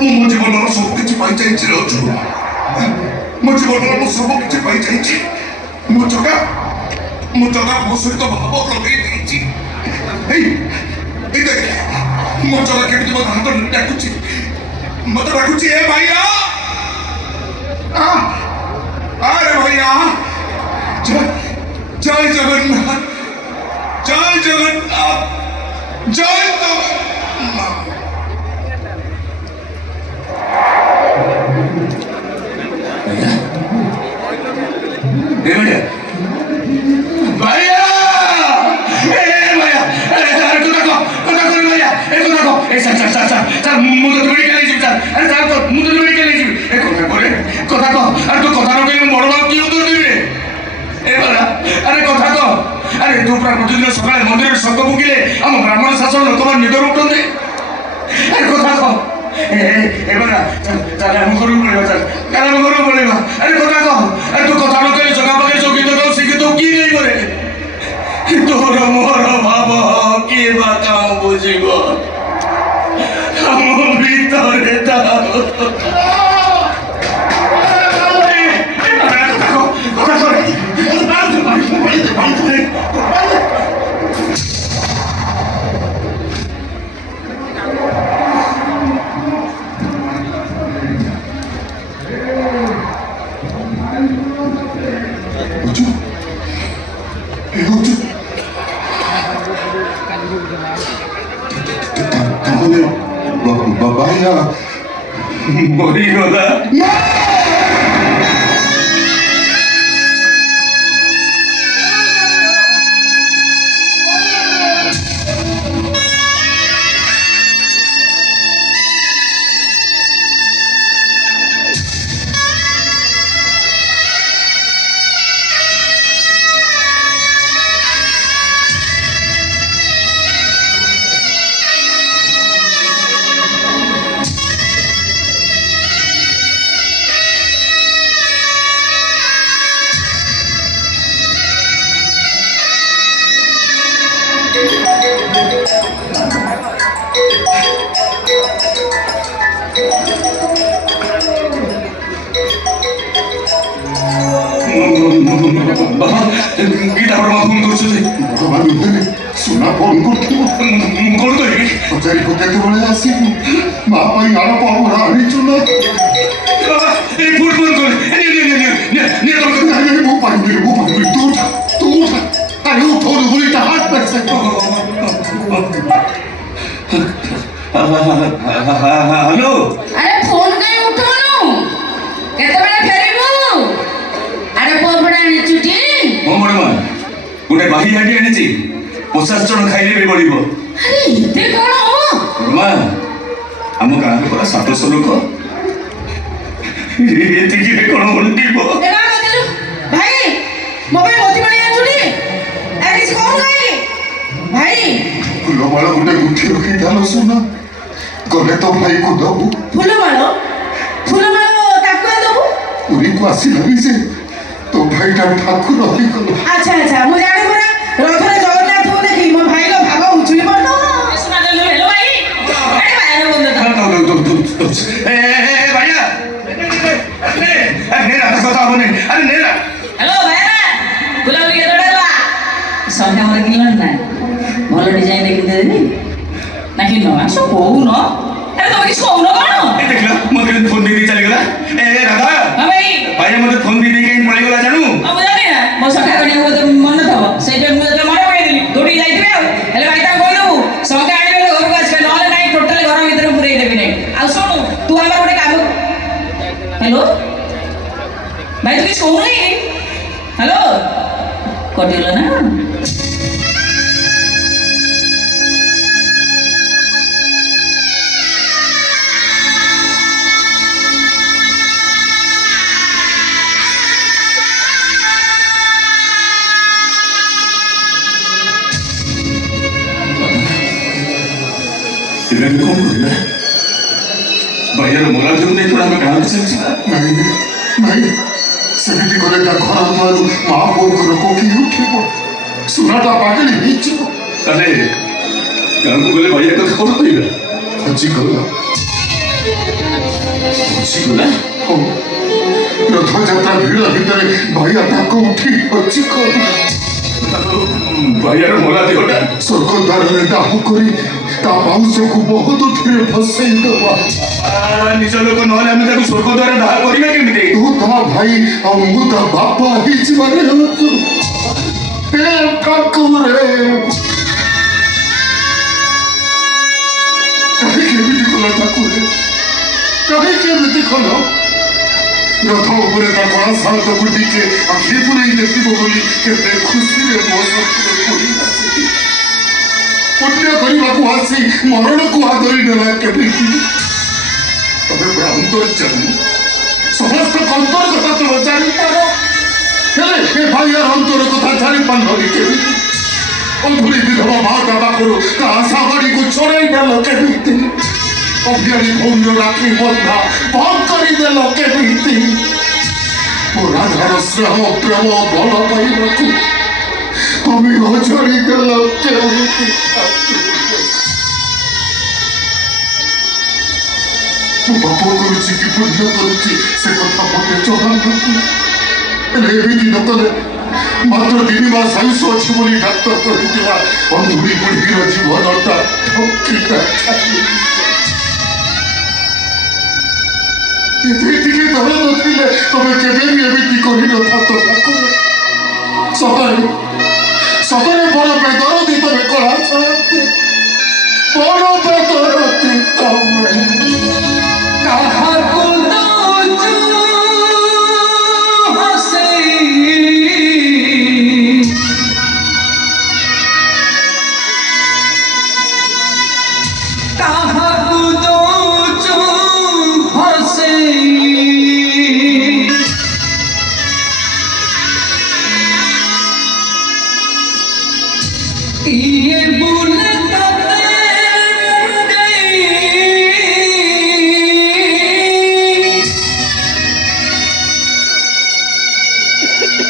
ମୋ ଜୀବନର ସବୁ କିଛି ପାଇଯାଇଛି ରଜୁ। ମୋ ଜୀବନର ମୁଁ ସବୁ କିଛି ପାଇଯାଇଛି। ମୋ ଚକା ମୋ ସହିତ ଭାବ ଲଗେଇ ଦେଇଛି। ଏଇ ଦେଖ ମୋ ଚକା କେମିତି ମୋ ହାତ ଡାକୁଛି, ମତେ ଡାକୁଛି ଏ ଭାଇଆ, ଆରେ ଭାଇଆ, ଜୟ ଜଗନ୍ନାଥ, ଜୟ ଜଗନ୍ନାଥ, ଜୟ ଜଗନ୍ନାଥ। भैया ए भैया अरे सर को भैया ए को ए सर मुझे तो मेडिकल ले सर अरे सर तो मुझे तो मेडिकल ले ए कथा को अरे तो कथा रो के बड़ बाप की उतर दिबे ए भला अरे कथा को अरे तू पूरा प्रतिदिन सकाळे मंदिर शब्द फुकिले हम ब्राह्मण शासन लोकमान निदर उठते अरे कथा को ए भला चल हम करू पड़ेगा चल हम करू पड़ेगा अरे कथा को अरे तू कथा रो के जगह पाके जोगी तो सिखी तो की नहीं करे तोर मोर भाव के बताओ बुझिबो हम भीतरे दाओ Bahaya মরিগলা गीता बड़ा फोन कर सुना फोन करथिबो कौन तो है पचारी को देखते बोले आसी मां पाई आरो पावरा आनी चुना ए फुल फोन कर ने तो नहीं वो पाई तू अरे वो फोन बोली ता हाथ पर से हेलो अरे फोन कहीं उठानु केते बेला फेरिबु अरे पोपड़ा निचुटी ओ मडमा गुटे बाही हाडी आनिची 50 जण खाइले भी बळिबो अरे इते कोन हो मडमा हम गां रे पूरा 700 लोक एतिकी रे कोन उंटीबो एबा बदलु भाई मोबाइल मोती बणी आछुडी ए किछ कोन गई भाई फुलो वाला गुटे गुठी रखी डालो सुना गले तो भाई को दबु फुलमाଳ ତାକୁ ଦବୁ पुरी को आसी लगी से तो भाई ता ठाकुर रही गलो अच्छा अच्छा मु जाने परा रथरे जगन्नाथ को देखि मो भाई लो भाग उछुली पड़तो सुना दे हेलो भाई अरे भाई बोल दे ए भैया अरे रात कथा होने अरे नेरा हेलो भाई बुलाओ के दौड़ेला संध्या मोर किलन ना ଭଲ डिजाइन देखि देनी ना कि न आसो को न अरे तुम किछ को न कोन ए देखला मते फोन दे चली गला ए राधा हां भाई भाई मते फोन दे कहीं पड़ी गला जानू अब जाने ना मो सखा कनी हो तो मन न थब से टाइम मु तो मरे पड़े दिली दौड़ी जाइतबे हेले भाई ता कोइ दबु सखा आनिबे घर को आसबे नले नाही टोटल घर भीतर पुरै देबी नै आ सुनु तू हमर गोटे काम हेलो भाई तू किछ कहू नहीं हेलो कटिलो ना इधर कौन बोला भैया मोरा जो नहीं थोड़ा मैं कहां से नहीं सेमिति को लेकर घर द्वार मां बोल को को की उठिबो सुनाटा पागल हिचिबो अरे गांव को बोले भैया को खबर नहीं है अच्छी गला ବୁଝିଗଲା ହଉ ରଥଯାତ୍ରା ଭିଡ଼ ଭିତରେ ଭାଇଆ ତାକୁ ଉଠି ଅଛି ଭାଇଆର ମଲା ଦେହଟା ସ୍ୱର୍ଗ ଦ୍ୱାରରେ ଦାହ କରି ତା ମାଉସକୁ ବହୁତ ଧୀରେ ଫସେଇ ଦେବା ନିଜ ଲୋକ ନହେଲେ ଆମେ ତାକୁ ସ୍ୱର୍ଗ ଦ୍ୱାରା ଦାହ କରିବା କେମିତି? ତୁ ତା ଭାଇ ଆଉ ମୁଁ ତା ବାପା ହେଇଯିବାରେ ଅଛୁ ହେ ଠାକୁରେ କାହିଁକି ଏମିତି କଲ ଠାକୁରେ କାହିଁକି ଏମିତି କଲ ରଥ ଉପରେ ତା କଳା ସାଳତକୁ ଟିକେ ଆଖି ପୁରେଇ ଦେଖିବ ବୋଲି କେତେ ଖୁସିରେ ମୋ ସତରେ ପଡ଼ି ଆସିଲି ପୁଣ୍ୟ କରିବାକୁ ଆସି ମରଣକୁ ଆଦରି ନେଲା କେମିତି ତମେ ପୁରା ଅନ୍ତର୍ଯାମୀ ସମସ୍ତ ଅନ୍ତର କଥା ତମେ ଜାଣିପାର ହେଲେ ଏ ଭାଇଆର ଅନ୍ତର କଥା ଜାଣିପାରିଲନି କେମିତି ଅଧୁରୀ ବିଧବା ମା ତା ପାଖରୁ ତା ଆଶା ବାଡ଼ିକୁ ଛଡ଼େଇ ନେଲ କେମିତି ଅଭିଆରୀ ଭଉଣୀର ରାକ୍ଷୀ ବନ୍ଧା ବନ୍ଦ କରିଦେଲ କେମିତି ମୋ ରାଧାର ସ୍ନେହ ପ୍ରେମ ଭଲ ପାଇବାକୁ ତମେ ଅଜଳି ଦେଲ କେମିତି ମୁଁ ପାପ କରୁଛି କି ପୁଣ୍ୟ କରୁଛି ସେ କଥା ମୋତେ ଜଣାନ୍ତୁ ହେଲେ ଏମିତି ନ କଲେ ମାତ୍ର 3 ମାସ ଆୟୁଷ ଅଛି ବୋଲି ଡାକ୍ତର କହିଥିବା ଅନ୍ଧୁରୀ ବୁଢ଼ୀର ଜୀବନଟା ଏଥିରେ ଟିକେ ଧର ନଥିଲେ ତମେ କେବେ ବି ଏମିତି କରିନଥାନ୍ତ ଠାକୁର ସତରେ ସତରେ ବଡ଼ ବେଦରତି ତମେ କଳା ଛାଡ଼ନ୍ତି ବଡ଼ ବେଦରତି ତମେ କାହାକୁ ଦଉଛୁ ହସେଇ କାହାକୁ ଦଉଛୁ ହସେଇ କିଏ ବୁଲେ ତତେ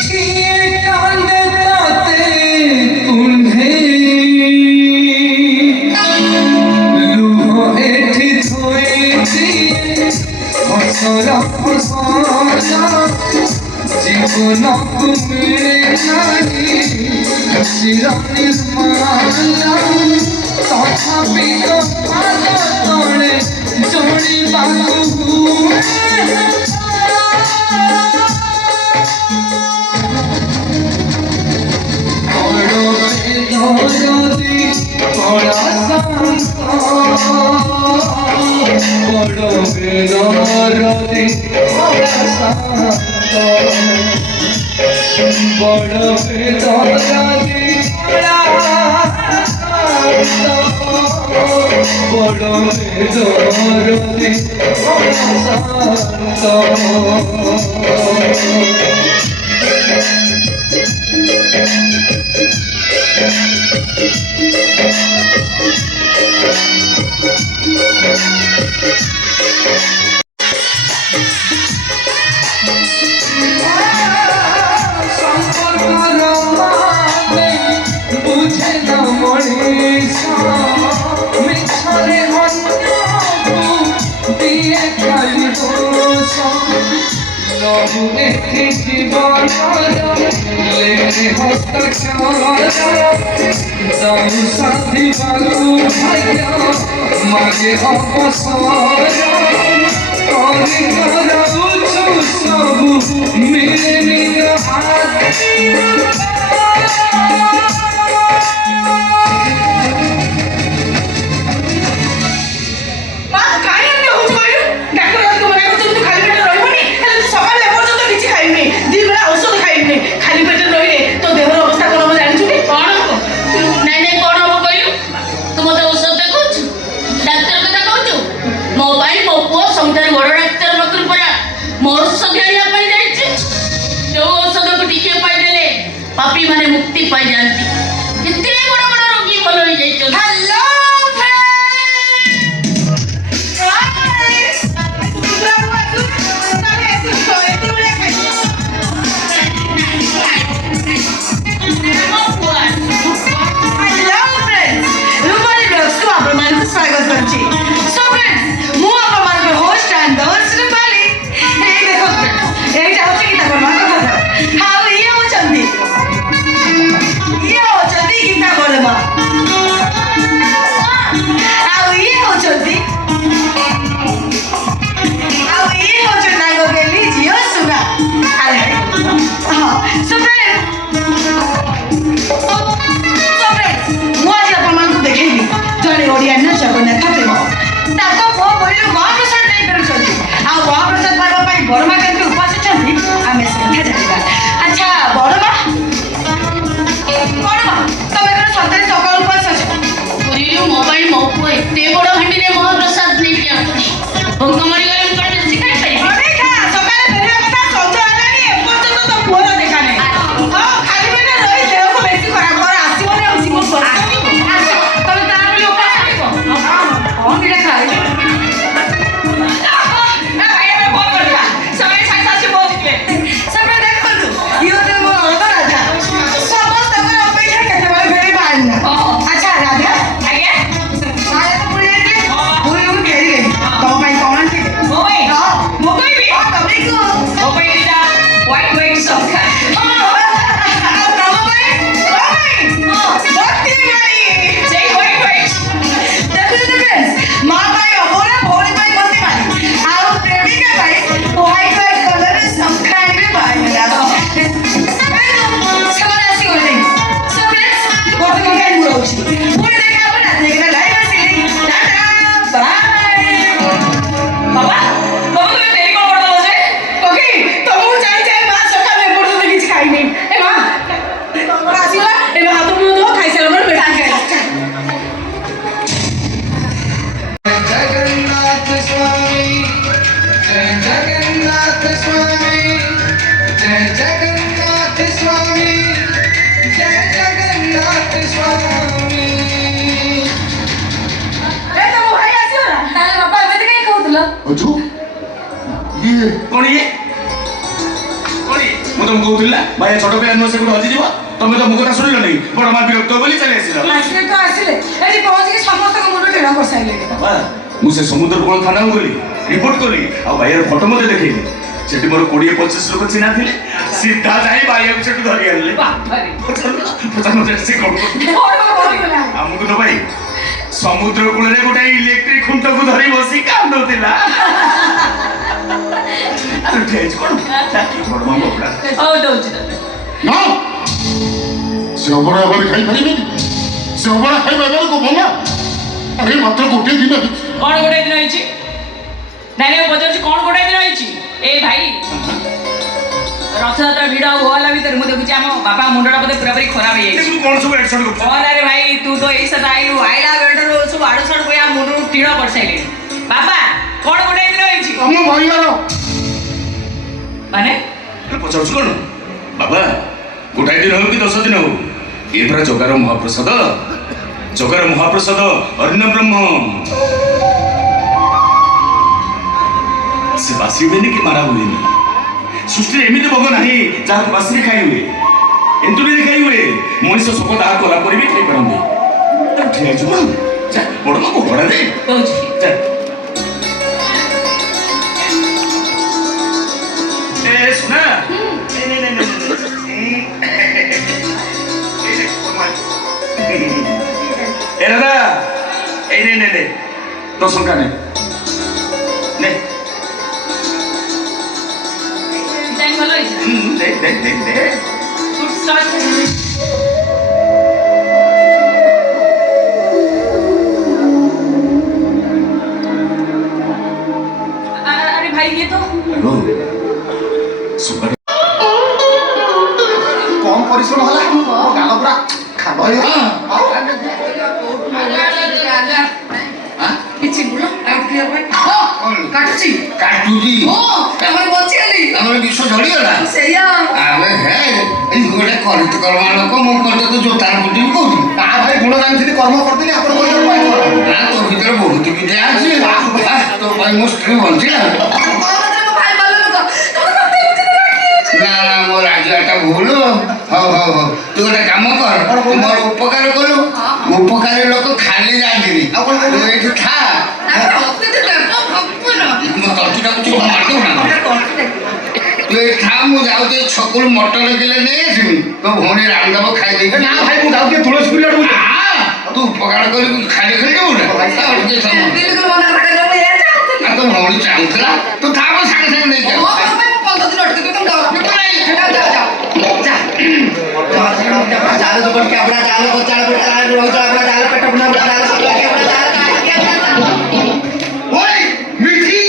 କିଏ କାନ୍ଦେ ତତେ କୁଣ୍ଢେଇ ଲୁହ ଏଠି ଥୋଇଛି ହସର ହସର জীবনକୁ ମିଳେ ନାହିଁ ହସିର ନିର୍ମାଲା ତଥାପି ତୋ ପାଦ ତଳେ ଜଣିବାକୁ ହୁଏ ବଡ଼ ବେଦରତି କଳା ଶାନ୍ତ ବଡ଼ ବେଦରତି କଳା ଶାନ୍ତ বড় বেদরতি বড় বেদরতি শান্ত বুঝে না মনীষ মিছরে অন্যକୁ দিয়ে খালি দোষ লহু এটি জীবনর লেখে হস্তাক্ষর যাও সাধিବାକୁ ভাগ্য মাগে অপসর କରି କରାଉଛୁ ସବୁ ମିଳେ ନିଜ ଖାଲି ପେଟରେ ରହିଲେ ତୋ ଦେହର ଅବସ୍ଥା କଣ ହବ ଜାଣିଛୁ କି? କଣ ହବ? ନାଇଁ ନାଇଁ କଣ ହବ କହିଲୁ? ତୁ ମତେ ଔଷଧ ଦେଖଉଛୁ, ଡାକ୍ତର କଥା କହୁଛୁ। ମୋ ପାଇଁ ମୋ ପୁଅ ସବୁଠାରୁ ବଡ ଡାକ୍ତର ପାଖରୁ ପରା ମୋ ଔଷଧ ଆଣିବା ପାଇଁ ଯାଇଛି। ଯୋଉ ଔଷଧକୁ ଟିକେ ପାଇଦେଲେ ପାପୀ ମାନେ ମୁକ୍ତି ପାଇଯାଆନ୍ତି। ଏତେ ବଡ ବଡ ରୋଗୀ ଭଲ ହେଇଯାଇଛନ୍ତି। ହ୍ୟାଲୋ ସ୍ୱାଗତ କରୁଛି। So friends, ମୁଁ ଆପଣମାନଙ୍କ स्वामी जय जगन्नाथ स्वामी जय जगन्नाथ स्वामी ଏ ତମ ଭାଇ ଆସିଗଲା ତାହେଲେ ବାପା ଏମିତି କାହିଁ କହୁଥିଲ ଅଜୁ ଇଏ କଣ ଇଏ ମୁଁ ତମକୁ କହୁଥିଲି ନା ଭାଇ ଛୋଟ ପିଲା ନୁହଁ ସେ କୋଉଠି ହଜିଯିବ ତମେ ତ ମୋ କଥା ଶୁଣିଲ ନାହିଁ ବଡ ମା ବିରକ୍ତ ବୋଲି ଚାଲି ଆସିଲ ଆସିଲେ ତ ଆସିଲେ ଏଠି ପହଞ୍ଚିକି ସମସ୍ତଙ୍କ ମୁଣ୍ଡ ଟିଣ କରିସାରିଲେଣି ବାବା ମୁଁ ସେ ସମୁଦ୍ର କୂଳ ଥାନାକୁ ଗଲି ରିପୋର୍ଟ କଲି ଆଉ ଭାଇର ଫଟୋ ମୋତେ ଦେଖେଇଲି ସେଠି ମୋର 20-25 ଲୋକ ଚିହ୍ନା ଥିଲେ ସିଧା ଯାଇ ଭାଇକୁ ସେଠୁ ଧରି ଆଣିଲେ ବାପାରେ ପଚାରୁନ ସେ କଣ କରିଗଲା ଆମକୁ ତ ଭାଇ ସମୁଦ୍ର କୂଳରେ ଗୋଟେ ଇଲେକ୍ଟ୍ରିକ ଖୁଣ୍ଟକୁ ଧରି ବସି କାନ୍ଦୁଥିଲା ଆରେ ଠିଆଇଛି କଣ ବଡ ମା ବପଡ଼ା ହଉ ଦଉଛି ତତେ ନା ସେ ଅବଢା ଏବାରେ ଖାଇପାରିବେନି ସେ ଅବଢା ଖାଇବା ଏବାରକୁ ଭଲ ଆରେ ମାତ୍ର ଗୋଟିଏ ଦିନ ହେଇଛି କଣ ଗୋଟାଏ ଦିନ ହେଇଛି ନାଇଁ ମୁଁ ପଚାରୁଛି କଣ ଗୋଟାଏ ଦିନ ହେଇଛି ଏ ଭାଇ ରଥଯାତ୍ରା ଭିଡ଼ ଆଉ ହୋଲା ଭିତରେ ମୁଁ ଦେଖୁଛି ଆମ ବାପା ମୁଣ୍ଡଟା ବୋଧେ ପୁରାପୁରି ଖରାପ ହେଇଯାଇଛି ତୁ କଣ ସବୁ ଏକ୍ସନ୍ କରୁଛୁ କଣ ଆରେ ଭାଇ ତୁ ତ ଏଇ ସହିତ ଆଇଲା ବେଳଠାରୁ ସବୁ ଆଡୁ ସାଡୁ କହିବା ମୁଣ୍ଡରୁ ଟିଣ କରିସାରିଲେଣି ବାପା କଣ ଗୋଟାଏ ଦିନ ହେଇଛି ଆମ ଭାଇର ମାନେ ପଚାରୁଛୁ କଣ ବାବା ଗୋଟାଏ ଦିନ ହଉ କି 10 ଦିନ ହଉ ଏ ପରା ଜଗାର ମହାପ୍ରସାଦ ଅର୍ଣ୍ଣ ବ୍ରହ୍ମ ସେ ବାସି ହୁଏନି କି ମାରା ହୁଏନି ସୃଷ୍ଟିରେ ଏମିତି ଭୋଗ ନାହିଁ ଯାହାକୁ ବାସିରେ ଖାଇ ହୁଏ ଏନ୍ତୁଡ଼ିରେ ଖାଇ ହୁଏ ମଣିଷ ସବୁ ତାହା କଲା ପରେ ବି ଖାଇପାରନ୍ତି ଠିଆ ହେଇଛୁ କଣ ଯା ବଡ଼ ମାକୁ ଭଡ଼ା ଦେ କହୁଛି ଯା ଏ ଶୁଣା ए दादा ए ने 10 टଙ୍କା নে ଡିଜାଇନ ଭଲ ହେଇଛି दे ସୁଟ ଷ୍ଟାର୍ଟ अरे भाई ये तो हेलो सुपर କମ ପରିଶ୍ରମ ହେଲା ମୋ ଗାଲ ପୁରା ଖାଲ ହେଇଗଲା କିଛି ମୁଳ ଆଉଟ କ୍ଲିୟର ଭାଇ କାଟୁଛି କାଟୁଛି ଆମର ବଞ୍ଚିଗଲି ତମର ବିଷ ଝଡ଼ିଗଲା ସେଇଆ ଆବେ ହେ ଏଇ ଗୋଟେ କରିତ କର୍ମା ଲୋକ ମୁଁ କରିତ ତ ଜୋତାର ପିଟିବି କହୁଛି ତା ଭାଇ ଗୁଣ ଜାଣିଥିଲି କର୍ମ କରିଥିଲି ଆପଣ କହିଲେ ନା ତୋ ଭିତରେ ବହୁତ ବିଦ୍ୟା ଅଛି ତୋ ପାଇଁ ମୋ ସ୍ତ୍ରୀ ବଞ୍ଚିଲା ମୋ ଭାଇ ଭଲ ଲୋକ ତମେ ସତେ ବୁଝିଲେ ନା ନା ମୋ ରାଜିଆଟା ଭୁଲ ହଉ ତୁ ଗୋଟେ କାମ କର ମୋର ଉପକାର କଲୁ ଉପକାରୀ ଲୋକ ଖାଲି ଯାଆନ୍ତିନି ଆଉ କଣ ତୁ ଏଇଠି ଥା ମୋ ତଣ୍ଟିଟାକୁ ତୁ ମାରିଦଉ ନା ତୁ ଏଇଠି ଥା ମୁଁ ଯାଉଛି ଛକରୁ ମଟର କିଲେ ନେଇ ଆସିବି ତୋ ଭଉଣୀ ରାମଦେବ ଖାଇଦେଇକି ନା ଭାଇ ମୁଁ ଯାଉଛି ତୁଳସୀ ପୁରୀ ଆଡକୁ ତୁ ଉପକାର କରିବୁ ଖାଲି ଖାଲି ଦେବୁ ନା ଆଉ ଟିକେ ସମୟ ବିଲକୁଲ ମନା କର ଆଉ ତୋ ଭଉଣୀ ଚାହୁଁଥିଲା ତୁ ଥା ମୁଁ ସାଙ୍ଗେ ସାଙ୍ଗେ ନେଇକି ମୋ ପାଇଁ ମୁଁ 15 ଦିନ ଅଟକି ତୁମ ଡର ଚାଲ तो बढ़ के अपना चाल को चाल बेटा चाल रोज अपना चाल पेट अपना चाल सब के अपना चाल के ওই মিঠি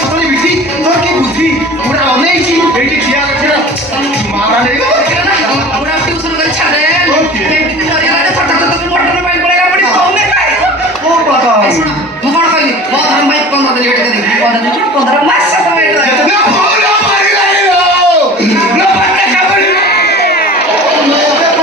সবাই বিধি তোর কি বুদ্ধি পুরা অনেকই এইটি ঠিয়া রাখা মারা নেই पूरा ट्यूशन कर छाड़े ओके। ये कितनी सारी वाले छोटा छोटा तुम मोटर में पाइप पड़ेगा बड़ी कौन है ও বাবা मैं कौन कहली बहुत हम भाई 15 दिन लेट के देखी 15 दिन 15 मास से वेट না ভোলা মারি গেল না বাচ্চা খাবি না বাচ্চা খাবি গেল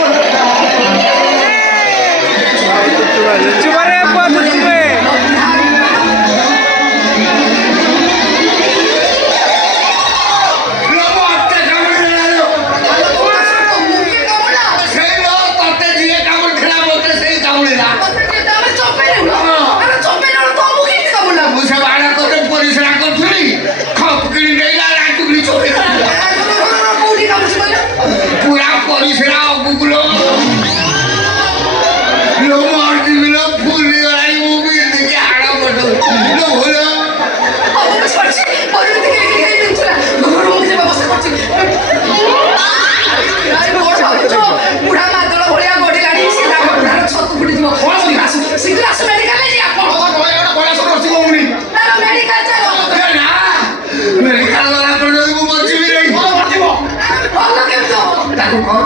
तो मुंह कमला সেই লোক ততে দিয়ে কামড় খেলা বলতে সেই কামড়িলা पत्र के दामे चोपे ले अरे चोपे ले तो मुंह की कमला ମୁଁ ସେ ବାଡ଼ା କରିତେ ପରିଶ୍ରା କରୁଥିଲି ଖପ କିଣି ଦେଇଲା ରାଜୁ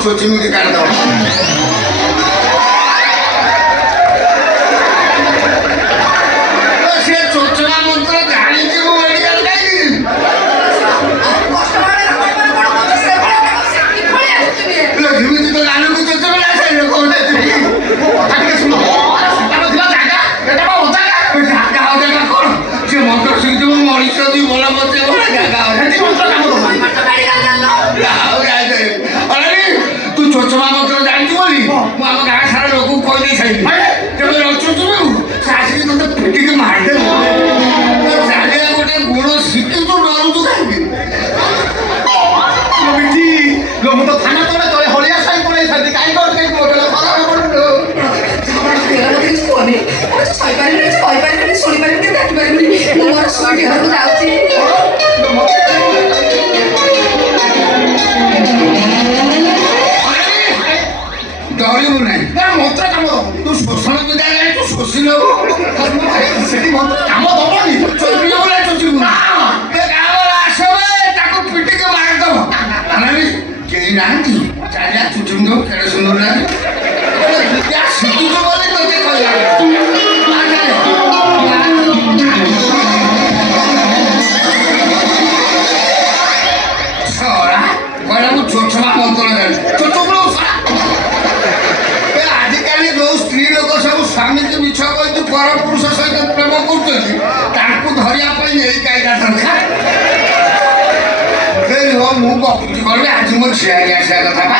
ଚୋଚିମିକି କାଢିଦବ ସେ ଚୋଚନା ମନ୍ତ୍ର ଜାଣିଛି ମୁଁ ମେଡିକାଲ ଯାଇଥିଲି ଏମିତି ତ ଜାଣିବୁ ଚୋଚନା କଥା ଟିକେ ଶୁଣ ଜାଗା ଏଟା ବା ଓଦା ଜାଗା ଅଜାଗା କଣ ସେ ମନ୍ତ୍ର ଶୁଣିଛି ମୁଁ ମଣିଷ ଦୁଇ ଭଲ ମତେ ଭଲ ଜାଗା ସେଠି ମନ୍ତ୍ର କାମ ଦବ ତୁ ଚୋଚମା ମନ୍ତ୍ର ଜାଣିଛୁ ବୋଲି ମୁଁ ଆମ ଗାଁ ସାରା ଲୋକଙ୍କୁ କହିଦେଇ ସାରିଲି ତେବେ ରଚୁଛୁ ସେ ଆସିକି ତୋତେ ପିଟିକି ମାରିଦେବୁ ଜାଣିବା ଗୋଟେ ଗୁଣ ଶିଖିଛୁ ଡରୁଛୁ କାହିଁକି ବିଟି ଲୋ ମୁଁ ତ ଥାନା ତଳେ ତଳେ ହଳିଆ ସାହି ପଳେଇଥାନ୍ତି କାହିଁ କଣ କାହିଁ ମୋଟେଲ ଖରାପ ପଡୁନୁ କହିପାରିବିନି ଶୁଣିପାରିବିନି ଦେଖିପାରିବିନି ମୁଁ ମୋର ଶୁଣିକି ଘରକୁ ଯାଉଛି ଡରିବୁ ନାହିଁ ମନ୍ତ୍ର କାମ ଦବ ତୁ ଶୋଷଣ ବିଦ୍ୟା ଜାଣିଛୁ ଶୋଷି ନେବୁ ସେଠି ମନ୍ତ୍ର କାମ ଦବନି ଚୋଚିବୁ ନା ଚୋଚିବୁ ତାକୁ ପିଟିକି ମାରିଦବ କେହି ନାହାନ୍ତି ଚାଲିଆ ଚୁଚୁମି ଦବ କେଡ଼େ ସୁନ୍ଦର ଲାଗେ ଶିଖୁଛୁ ବୋଲି ତୋତେ କହିଲା କହିଲା ମୁଁ ଚୋଚମା ମନ୍ତ୍ର ଜାଣିଛି ଚୋଚୁମୁ ଆଜିକାଲି ଯୋଉ ସ୍ତ୍ରୀ ଲୋକ ସବୁ ସ୍ୱାମୀକି ମିଛ କହିକି ପର ପୁରୁଷ ସହିତ ପ୍ରେମ କରୁଛନ୍ତି ତାଙ୍କୁ ଧରିବା ପାଇଁ ଏଇ କାଇଦା ଦରକାର ମୁଁ କହୁଛି କହିବି ଆଜି ମୋ ଝିଆରୀ ଆସିବା କଥା ବା